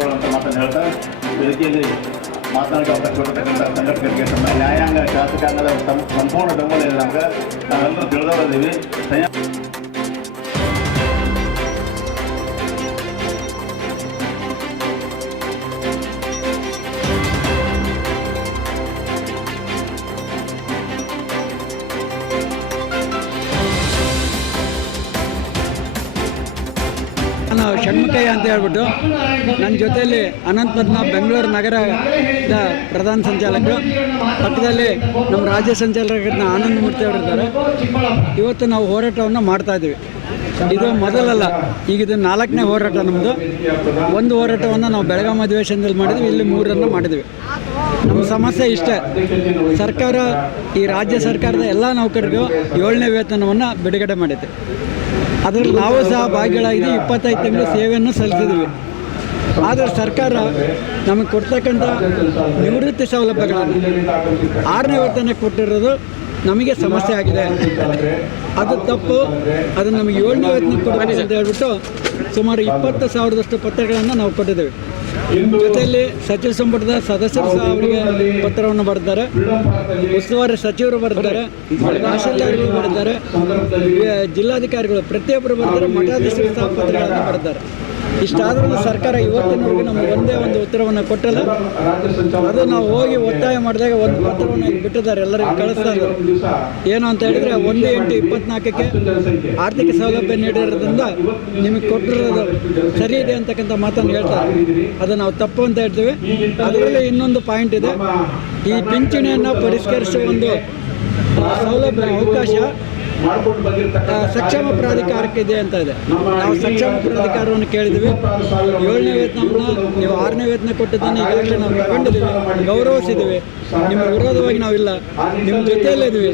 ಇಟ್ಕೊಳ್ಳುವಂತ ಮಾತನ್ನು ಹೇಳ್ತಾ ವೇದಿಕೆಯಲ್ಲಿ ಅವಕಾಶ ಕೊಟ್ಟಿರ್ತಕ್ಕಂಥ ಸಂಘಟಕರಿಗೆ ತಮ್ಮ ನ್ಯಾಯಾಂಗ ಶಾಸಕಾಂಗದ ಸಂಪೂರ್ಣ ಬೆಂಬಲ ಇದೆ ನಮ್ಗೆ ನಾವೆಲ್ಲರೂ ತಿಳಿದವರಿದ್ದೀವಿ ನಾನು ಷಣ್ಮುಖಯ್ಯ ಅಂತ ಹೇಳ್ಬಿಟ್ಟು ನನ್ನ ಜೊತೆಯಲ್ಲಿ ಅನಂತ್ ಪದ್ಮ ಬೆಂಗಳೂರು ನಗರದ ಪ್ರಧಾನ ಸಂಚಾಲಕರು, ಪಕ್ಕದಲ್ಲಿ ನಮ್ಮ ರಾಜ್ಯ ಸಂಚಾಲಕರನ್ನ ಆನಂದ ಮೂರ್ತಿ ಅವರಿದ್ದಾರೆ. ಇವತ್ತು ನಾವು ಹೋರಾಟವನ್ನು ಮಾಡ್ತಾ ಇದ್ದೀವಿ. ಇದು ಮೊದಲಲ್ಲ, ಈಗ ಇದು ನಾಲ್ಕನೇ ಹೋರಾಟ ನಮ್ಮದು ಒಂದು ಹೋರಾಟವನ್ನು ನಾವು ಬೆಳಗಾವಿ ಅಧಿವೇಶನದಲ್ಲಿ ಮಾಡಿದ್ವಿ, ಇಲ್ಲಿ ಮೂರನ್ನು ಮಾಡಿದ್ವಿ. ನಮ್ಮ ಸಮಸ್ಯೆ ಇಷ್ಟೇ, ಸರ್ಕಾರ, ಈ ರಾಜ್ಯ ಸರ್ಕಾರದ ಎಲ್ಲ ನೌಕರರಿಗೂ ಏಳನೇ ವೇತನವನ್ನು ಬಿಡುಗಡೆ ಮಾಡಿದೆ. ಅದರಲ್ಲಿ ನಾವು ಸಹ ಭಾಗಿಗಳಾಗಿದ್ದು ಇಪ್ಪತ್ತೈದು ತಿಂಗಳು ಸೇವೆಯನ್ನು ಸಲ್ಲಿಸಿದ್ವಿ. ಆದರೆ ಸರ್ಕಾರ ನಮಗೆ ಕೊಡ್ತಕ್ಕಂಥ ನಿವೃತ್ತಿ ಸೌಲಭ್ಯಗಳನ್ನು ಆರನೇ ವೇತನ ಕೊಟ್ಟಿರೋದು ನಮಗೆ ಸಮಸ್ಯೆ ಆಗಿದೆ. ಅದು ತಪ್ಪು. ಅದು ನಮಗೆ ಏಳನೇ ವೇತನ ಕೊಡಬೇಕು ಅಂತ ಹೇಳ್ಬಿಟ್ಟು ಸುಮಾರು ಇಪ್ಪತ್ತು ಸಾವಿರದಷ್ಟು ಪತ್ರಗಳನ್ನು ನಾವು ಕೊಟ್ಟಿದ್ದೇವೆ. ಜೊತೆಯಲ್ಲಿ ಸಚಿವ ಸಂಪುಟದ ಸದಸ್ಯರು ಸಹ ಅವರಿಗೆ ಪತ್ರವನ್ನು ಬರೆದಿದ್ದಾರೆ. ಉಸ್ತುವಾರಿ ಸಚಿವರು ಬರೆದಿದ್ದಾರೆ. ತಹಶೀಲ್ದಾರ್ಗಳು ಬರೆದಿದ್ದಾರೆ. ಜಿಲ್ಲಾಧಿಕಾರಿಗಳು ಪ್ರತಿಯೊಬ್ಬರು ಬರ್ತಾರೆ ಮಠಾಧೀಶರು ಸಹ ಪತ್ರಗಳನ್ನು ಬರೆದಿದ್ದಾರೆ. ಇಷ್ಟಾದ್ರೂ ಸರ್ಕಾರ ಇವತ್ತಿನವರೆಗೂ ನಮಗೆ ಒಂದೇ ಒಂದು ಉತ್ತರವನ್ನು ಕೊಟ್ಟಿಲ್ಲ. ಅದು ನಾವು ಹೋಗಿ ಒತ್ತಾಯ ಮಾಡಿದಾಗ ಒಂದು ಪತ್ರವನ್ನು ಬಿಟ್ಟಿದ್ದಾರೆ, ಎಲ್ಲರಿಗೂ ಕಳಿಸ್ತಾ ಏನು ಅಂತ ಹೇಳಿದರೆ ಒಂದು ಎಂಟು ಇಪ್ಪತ್ನಾಲ್ಕಕ್ಕೆ ಆರ್ಥಿಕ ಸೌಲಭ್ಯ ನೀಡಿರೋದ್ರಿಂದ ನಿಮಗೆ ಕೊಟ್ಟಿರೋದು ಸರಿ ಇದೆ ಅಂತಕ್ಕಂಥ ಮಾತನ್ನು ಹೇಳ್ತಾರೆ ಅದು ನಾವು ತಪ್ಪು ಅಂತ ಹೇಳ್ತೀವಿ. ಅದರಲ್ಲಿ ಇನ್ನೊಂದು ಪಾಯಿಂಟ್ ಇದೆ. ಈ ಪಿಂಚಣಿಯನ್ನು ಪರಿಷ್ಕರಿಸುವ ಒಂದು ಸೌಲಭ್ಯ, ಅವಕಾಶ ಸಕ್ಷಮ ಪ್ರಾಧಿಕಾರಕ್ಕೆ ಇದೆ ಅಂತ ಇದೆ. ನಾವು ಸಕ್ಷಮ ಪ್ರಾಧಿಕಾರವನ್ನು ಕೇಳಿದ್ವಿ. ಏಳನೇ ವೇತನವನ್ನು ನೀವು ಆರನೇ ವೇತನ ಕೊಟ್ಟಿದ್ದನ್ನು ಈಗಾಗಲೇ ನಾವು ತಗೊಂಡಿದ್ದೀವಿ ಗೌರವಿಸಿದ್ದೀವಿ. ನಿಮ್ಮ ವಿರೋಧವಾಗಿ ನಾವಿಲ್ಲ. ನಿಮ್ಮ ಜೊತೆಯಲ್ಲೇ ಇದ್ದೀವಿ.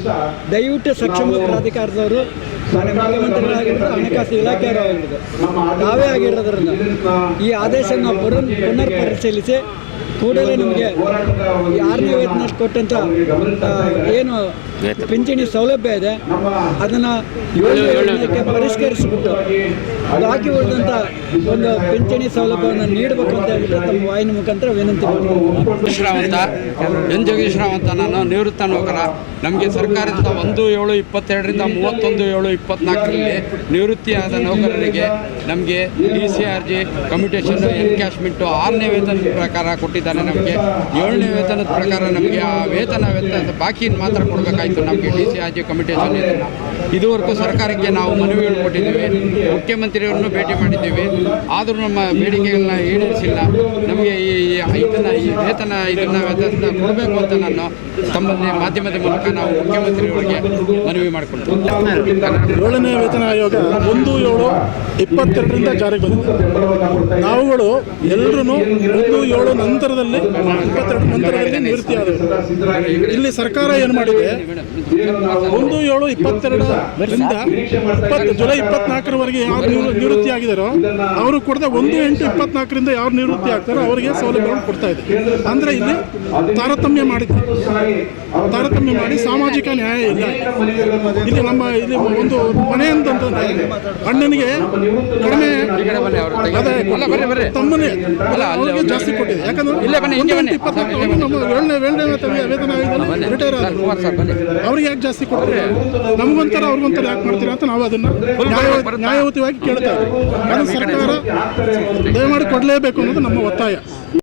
ದಯವಿಟ್ಟು ಸಕ್ಷಮ ಪ್ರಾಧಿಕಾರದವರು ಮಾನ್ಯ ಮುಖ್ಯಮಂತ್ರಿಗಳಾಗಿರ್ಬೋದು ಹಣಕಾಸು ಇಲಾಖೆಯವರು ನಾವೇ ಆಗಿರೋದ್ರಿಂದ ಈ ಆದೇಶ ನಾವು ಪುನರ್ ಪುನರ್ ಪರಿಶೀಲಿಸಿ ಕೂಡಲೇ ನಮಗೆ ಆರನೇ ವೇತನ ಕೊಟ್ಟಂಥ ಏನು ಪಿಂಚಣಿ ಸೌಲಭ್ಯ ಇದೆ, ಅದನ್ನು ಯೋಜನೆ ಪರಿಷ್ಕರಿಸಿಬಿಟ್ಟು ಬಾಕಿ ಉಳಿದಂಥ ಒಂದು ಪಿಂಚಣಿ ಸೌಲಭ್ಯವನ್ನು ನೀಡಬೇಕು ಅಂತ ಹೇಳ್ಬಿಟ್ಟು ತಮ್ಮ ವಾಹಿನಿ ಮುಖಾಂತರ ವಿನಂತಿ ಶ್ರಾವಂತ, ಎನ್ ಜಗದೀಶ್ರಾವಂತ ನಾನು ನಿವೃತ್ತ ನೌಕರ. ನಮಗೆ ಸರ್ಕಾರದಿಂದ ಒಂದು ಏಳು ಇಪ್ಪತ್ತೆರಡರಿಂದ ಮೂವತ್ತೊಂದು ಏಳು ಇಪ್ಪತ್ನಾಲ್ಕರಲ್ಲಿ ನಿವೃತ್ತಿಯಾದ ನೌಕರರಿಗೆ ನಮಗೆ D C R G commutation encashment ಆರನೇ ವೇತನ ಪ್ರಕಾರ ಕೊಟ್ಟಿದ್ದಾನೆ ನಮಗೆ, ಏಳನೇ ವೇತನದ ಪ್ರಕಾರ ನಮಗೆ ಆ ವೇತನ ವೇತನದ ಬಾಕಿಯನ್ನು ಮಾತ್ರ ಕೊಡಬೇಕಾಯಿತು ನಮಗೆ ಡಿ ಸಿ ಆರ್ ಕಮ್ಯುಟೇಷನ್ ಇದನ್ನು ಇದುವರೆಗೂ ಸರ್ಕಾರಕ್ಕೆ ನಾವು ಮನವಿಗಳು ಕೊಟ್ಟಿದ್ದೀವಿ ಮುಖ್ಯಮಂತ್ರಿಯವರನ್ನು ಭೇಟಿ ಮಾಡಿದ್ದೀವಿ, ಆದರೂ ನಮ್ಮ ಬೇಡಿಕೆಗಳನ್ನ ಈಡೇರಿಸಿಲ್ಲ ನಮಗೆ ಈ ಈ ಇದನ್ನು ಈ ವೇತನ ಇದನ್ನು ವೇತನ ಕೊಡಬೇಕು ಅಂತ ನಾನು ತಮ್ಮಲ್ಲಿ ಮಾಧ್ಯಮದ ಮೂಲಕ ನಾವು ಮುಖ್ಯಮಂತ್ರಿಗಳಿಗೆ ಮನವಿ ಮಾಡಿಕೊಳ್ತೀವಿ. ಏಳನೇ ವೇತನ ಆಯೋಗ ಒಂದು ಏಳು ಇಪ್ಪತ್ತೆರಡರಿಂದ ಜಾರಿಗೆ ಬಂದಿದೆ. ನಾವುಗಳು ಎಲ್ಲರೂ ಒಂದು ಏಳು ನಂತರದಲ್ಲಿ ಇಪ್ಪತ್ತೆರಡು ನಂತರದಲ್ಲಿ ನಿವೃತ್ತಿಯಾದವು ಇಲ್ಲಿ ಸರ್ಕಾರ ಏನು ಮಾಡಿದೆ? ಒಂದು ಏಳು ಇಪ್ಪತ್ತೆರಡರಿಂದ ಇಪ್ಪತ್ತು ಜುಲೈ ಇಪ್ಪತ್ನಾಲ್ಕರವರೆಗೆ ಯಾರು ನಿವೃ- ನಿವೃತ್ತಿ ಆಗಿದಾರೋ ಅವರು ಕೊಡದೆ ಒಂದು ಎಂಟು ಇಪ್ಪತ್ನಾಲ್ಕರಿಂದ ಯಾರು ನಿವೃತ್ತಿ ಆಗ್ತಾರೋ ಅವರಿಗೆ ಸೌಲಭ್ಯಗಳನ್ನು ಕೊಡ್ತಾ ಇದೆ ಅಂದ್ರೆ ಇಲ್ಲಿ ತಾರತಮ್ಯ ಮಾಡಿ ತಾರತಮ್ಯ ಮಾಡಿ ಸಾಮಾಜಿಕ ನ್ಯಾಯ ಇಲ್ಲ. ಇಲ್ಲಿ ನಮ್ಮ ಇಲ್ಲಿ ಒಂದು ಮನೆ ಅಂತಂತಂದ್ರೆ ಅಣ್ಣನಿಗೆ ಕಡಿಮೆ ತಮ್ಮನೇ ಅವ್ರಿಗೆ ಜಾಸ್ತಿ ಕೊಟ್ಟಿದೆ. ಯಾಕಂದ್ರೆ ನಮ್ಮ ವೇತನ ರಿಟೈರ್ ಅವ್ರಿಗೆ ಯಾಕೆ ಜಾಸ್ತಿ ಕೊಟ್ಟರೆ ನಮಗೊಂಥರ ಅವ್ರಿಗೊಂಥರ ಯಾಕೆ ಮಾಡ್ತೀರಾ ಅಂತ ನಾವು ಅದನ್ನ ನ್ಯಾಯಯುತವಾಗಿ ಕೇಳ್ತಾ ಇದ್ದೀವಿ. ಸರ್ಕಾರ ದಯಮಾಡಿ ಕೊಡಲೇಬೇಕು ಅನ್ನೋದು ನಮ್ಮ ಒತ್ತಾಯ.